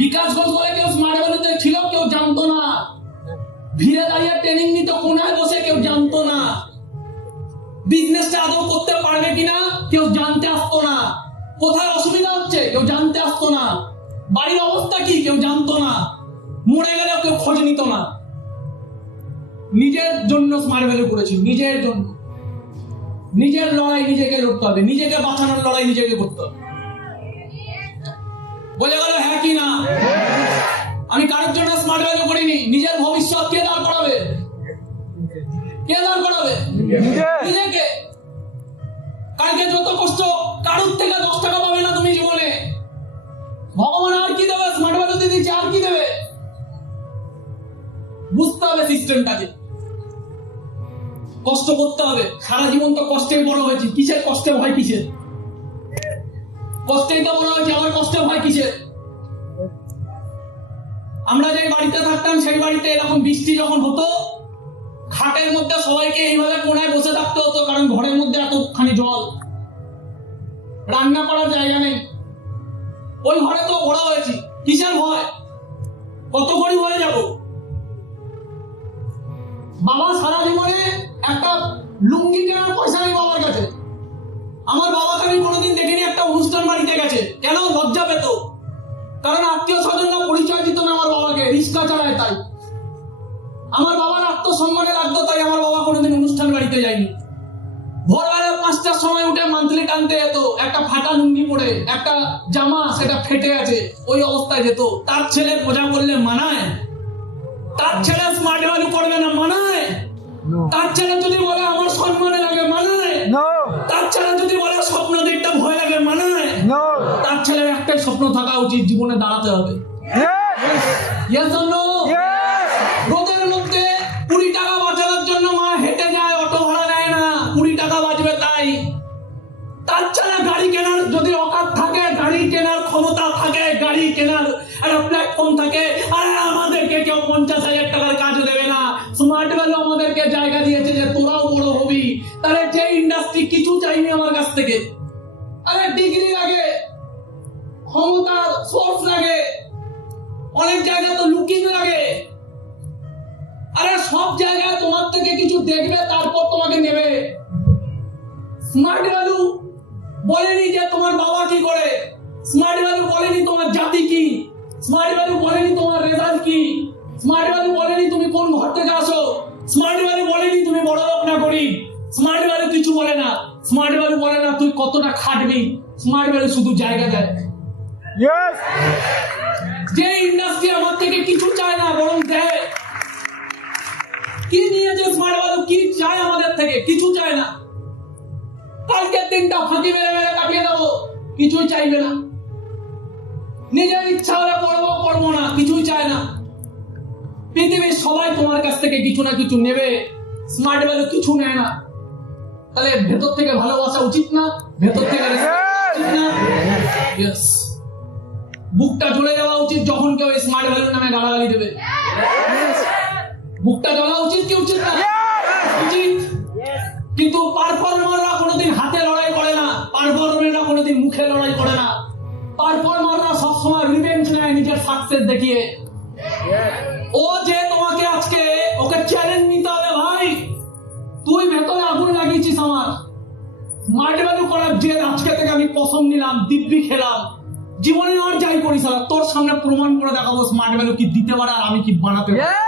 বিকাশ ঘোষ বলে কেউ স্মার্ট ভ্যালুতে ছিল, কেউ জানতো না। ভিড়ে দাঁড়িয়ে ট্রেনিং নিত, কোনায় বসে, কেউ জানতো না। বিজনেসটা আদৌ করতে পারবে কিনা কেউ জানতে আসতো না। কোথায় অসুবিধা হচ্ছে কেউ জানতে আসতো না। বাড়ির অবস্থা কি কেউ জানতো না। মরে গেলেও কেউ খোঁজ নিত না। নিজের জন্য স্মার্ট ভ্যালু করেছি, নিজের জন্য। নিজের লড়াই নিজেকে লড়তে হবে, নিজেকে বাঁচানোর লড়াই নিজেকে করতে হবে। বোঝা গেল হ্যাঁ কি না? আমি কারোর জন্য স্মার্ট ভ্যালু করিনি। নিজের ভবিষ্যৎ কে দাঁড় করাবে? কে দাঁড় করাবে? নিজেকে। কালকে যত কষ্ট, কারোর থেকে 10 টাকা পাবে না তুমি জীবনে। ভগবান আর কি দেবে? স্মার্ট ভ্যালু দিয়ে দিচ্ছে, আর কি দেবে? বুঝতে হবে সিস্টেমটাকে। কষ্ট করতে হবে। সারা জীবন তো কষ্টেই বড় হয়েছি। কিসের কষ্টে ভয়? কিসের কষ্টেই তো বড় হয়েছে, আমার কষ্টে ভয় কিসের? আমরা যে বাড়িতে থাকতাম সেই বাড়িতে এরকম বৃষ্টি যখন হতো, খাটের মধ্যে সবাইকে এইভাবে কোনায় বসে থাকতে হতো, কারণ ঘরের মধ্যে এতখানি জল, রান্না করার জায়গা নেই। ওই ঘরে তো বড় হয়েছি। কিসের ভয়? কত গরিব হয়ে যাব? বাবা সারা জীবনে একটা লুঙ্গি কেনার পয়সা নেই বাবার কাছে। আমার বাবাকে আমি কোনোদিন দেখিনি একটা অনুষ্ঠান বাড়িতে গেছে। কেন? লজ্জা পেত। কারণ আত্মীয় স্বজনরা পরিচয় দিত না আমার বাবাকে, রিক্সা চালায় তাই। আমার বাবার আত্মসম্মানে লাগতো, তাই আমার বাবা কোনোদিন অনুষ্ঠান বাড়িতে যায়নি। ভোরবেলা 5টার সময় উঠে মান্থলি টানতে যেত, একটা ফাটা লুঙ্গি পরে, একটা জামা সেটা ফেটে আছে, ওই অবস্থায় যেত। তার ছেলে বোঝা করলে মানায়? তার ছেলে স্মার্ট ভ্যালু করবে না, মানায়? তার ছেলে যদি বলে আমার সম্মানে লাগে, মানায়? তার ছেলে যদি বলে স্বপ্ন দেখতে ভয় লাগে, মানায়? তার ছেলের একটাই স্বপ্ন থাকা উচিত, জীবনে দাঁড়াতে হবে। Yes or no? রোদের মধ্যে 20 টাকা বাঁচানোর জন্য মা হেঁটে যায়, অটো ভাড়া নেয় না, 20 টাকা বাঁচবে তাই। তার ছেলে গাড়ি কেনার যদি অকাত থাকে, গাড়ি কেনার ক্ষমতা থাকে, গাড়ি কেনার একটা প্ল্যাটফর্ম থাকে, আর আমাদেরকে কেউ 50,000 টাকার কাজ দেবে না। স্মার্ট ভ্যালু আমাদেরকে জায়গা দিয়েছে যে তোরাও বড় হবি। তাহলে যে ইন্ডাস্ট্রি কিছু চাইনি আমার কাছ থেকে, আরে ডিগ্রি লাগে, ক্ষমতার সোর্স লাগে, অনেক জায়গায় তো লুকিং লাগে। আরে সব জায়গায় তোমার থেকে কিছু দেখবে, তারপর তোমাকে নেবে। স্মার্ট ভ্যালু বলেনি যে তোমার বাবা কি করে, স্মার্ট ভ্যালু বলেনি তোমার জাতি কি, স্মার্ট ভ্যালু বলেনি তোমার রেজাল্ট কি, স্মার্ট ভ্যালু বলেনি তুমি কোন ঘর থেকে আসো, স্মার্ট ভ্যালু বলেনি তুমি বড় লোক না গরিব। স্মার্ট ভ্যালু কিছু বলে না। স্মার্ট ভ্যালু বলে না তুই কতটা খাটবি। স্মার্ট ভ্যালু শুধু জায়গা দেয়। যে ইন্ডাস্ট্রি আমার থেকে কিছু চায় না, বরং দেয়। কি নিয়েছে স্মার্ট ভ্যালু? কি চায় আমাদের থেকে? কিছু চায় না। কালকের দিনটা ফাঁকি মেরে মেরে কাটিয়ে দেবো, কিছুই চাইবে না। নিজের ইচ্ছা হলে পড়বো, পড়বো না, কিছুই চায় না। পৃথিবীর সবাই তোমার কাছ থেকে কিছু না কিছু নেবে, স্মার্ট ভ্যালু কিছু নেয় না। তাহলে ভেতর থেকে ভালোবাসা উচিত না? ভেতর থেকে উচিত না? ইয়েস। বুকটা জ্বলে যাওয়া উচিত যখন কেউ স্মার্ট ভ্যালুর নামে গালাগালি দেবে। বুকটা জ্বলা উচিত কি উচিত না? উচিত। কিন্তু পারফর্মাররা কোনোদিন হাতে লড়াই করে না, পারফর্মাররা কোনোদিন মুখে লড়াই করে না। পারফর্মাররা সবসময় রিভেঞ্জ নেয় নিজের সাকসেস দেখিয়ে। ও যে তোমাকে আজকে ওকে চ্যালেঞ্জ নিতে হবে, ভাই তুই ভেতরে আগুন লাগিয়েছিস আমার। স্মার্ট ভ্যালু করার যে আজকে থেকে আমি কসম নিলাম, দিব্যি খেলাম, জীবনে আর যাই করিস তোর সামনে প্রমাণ করে দেখাবো স্মার্ট ভ্যালু কি দিতে পারে আর আমি কি বানাতে পারি।